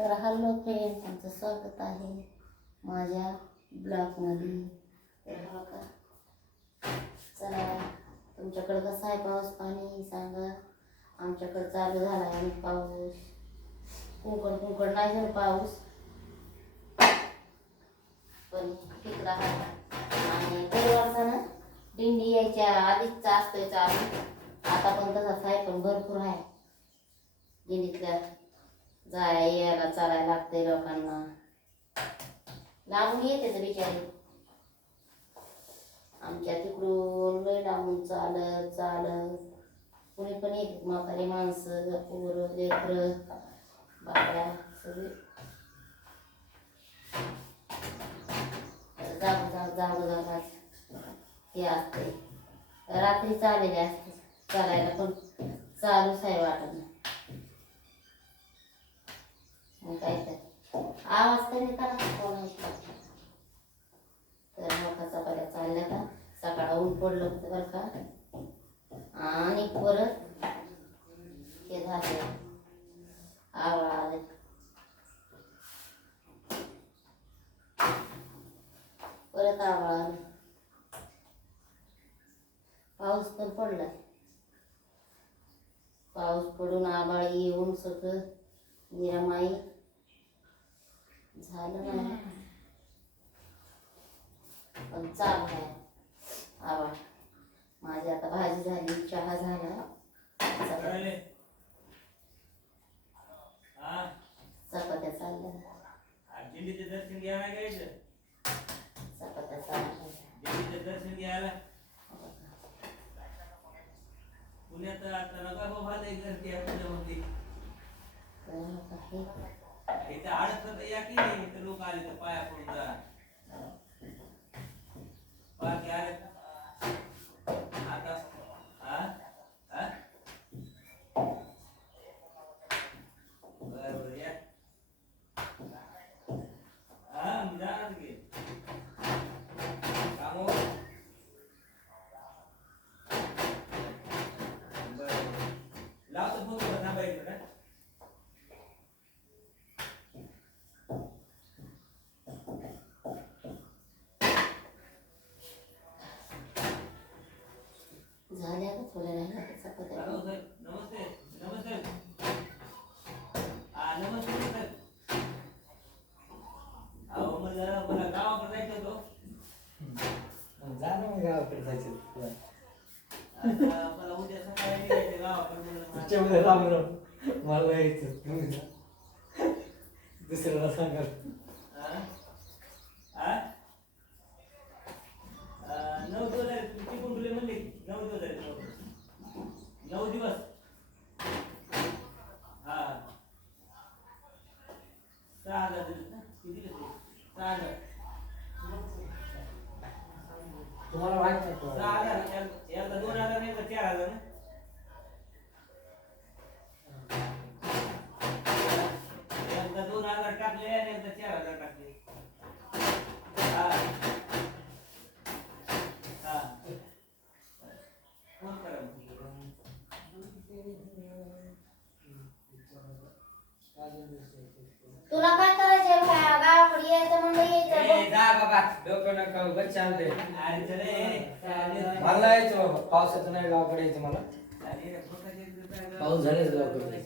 तर hello friend तुमचं स्वागत आहे माझ्या ब्लॉगमध्ये. तर हो का चला तुमच्याकडं कसं आहे पाऊस पाणी सांगा. आमच्याकडं चालू झाला आहे पाऊस. कुंकड कुंकड नाही झालं पाऊस. पण ठीक राहिला आणि दरवर्षानं दिंडी यायच्या आधीच असतोय चालू. आता पण तसाच आहे पण भरपूर आहे. दिंडीतल्या जायला यायला चालायला लागते लोकांना. लांबून येते तर बिचारी. आमच्या तिकडून लय लांबून चालत चालत. कुणी पण येते म्हातारी माणसं पोरं लेकरं बाया सगळे. जाग जाग जाग जाग हे असते रात्री चाललेले असते. चालायला पण चालूच आहे वाटत नाही. आवाज कमी करा तर मोठा चपात्या चालल्या का? सकाळ ऊन पडलं होतं बरं का. आणि परत हे झाले. आवळा आले. परत आवळा आले. पाऊस पण पडला. पाऊस पडून आबाळ येऊन सगळं निरामाई झालं नाही पण चालू आहे. आवाज माझी आता भाजी झाली चहा झाला. चपात्या चालल्या. दर्शन घ्यायला चपात्या चालल्या दर्शन घ्यायला. पुण्यात आता नका हो भाले गर्दी तर काही इथे अडचण या की नाही? लोक आले तर पाया पडून जा बाकी आले आता हा हा बरं बरं या हा मी जाणार की कामो बरं लावतो फोन करा थांबायचं का झाल्या का थोड्या राहिल्या का चपात्या हॅलो सर नमस्ते नमस्ते हा नमस्ते सर अहो मला मला गावाकडे जायचं होतं जा ना मग गावाकडे जायचं मला उद्या सकाळी निघायचं गावाकडे म्हणून तुमच्यामध्ये राम राम मला यायचं तुम्ही जा. दुसऱ्याला सांगा. तुम्हाला एकदा दोन हजार नाही तर चार हजार ना एकदा दोन हजार टाकले आणि एकदा चार हजार टाकले. हा. हा. फोन करा. तुला काय जा बाबा. डोकं नका. मला नाही यायचं बाबा. पावसाचं नाही गावाकडे यायचं मला. पाऊस झालेच गावाकडे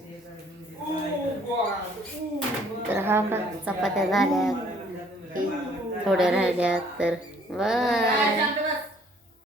तर हा का चपात्या झाल्या थोड्या राहिल्या तर बाय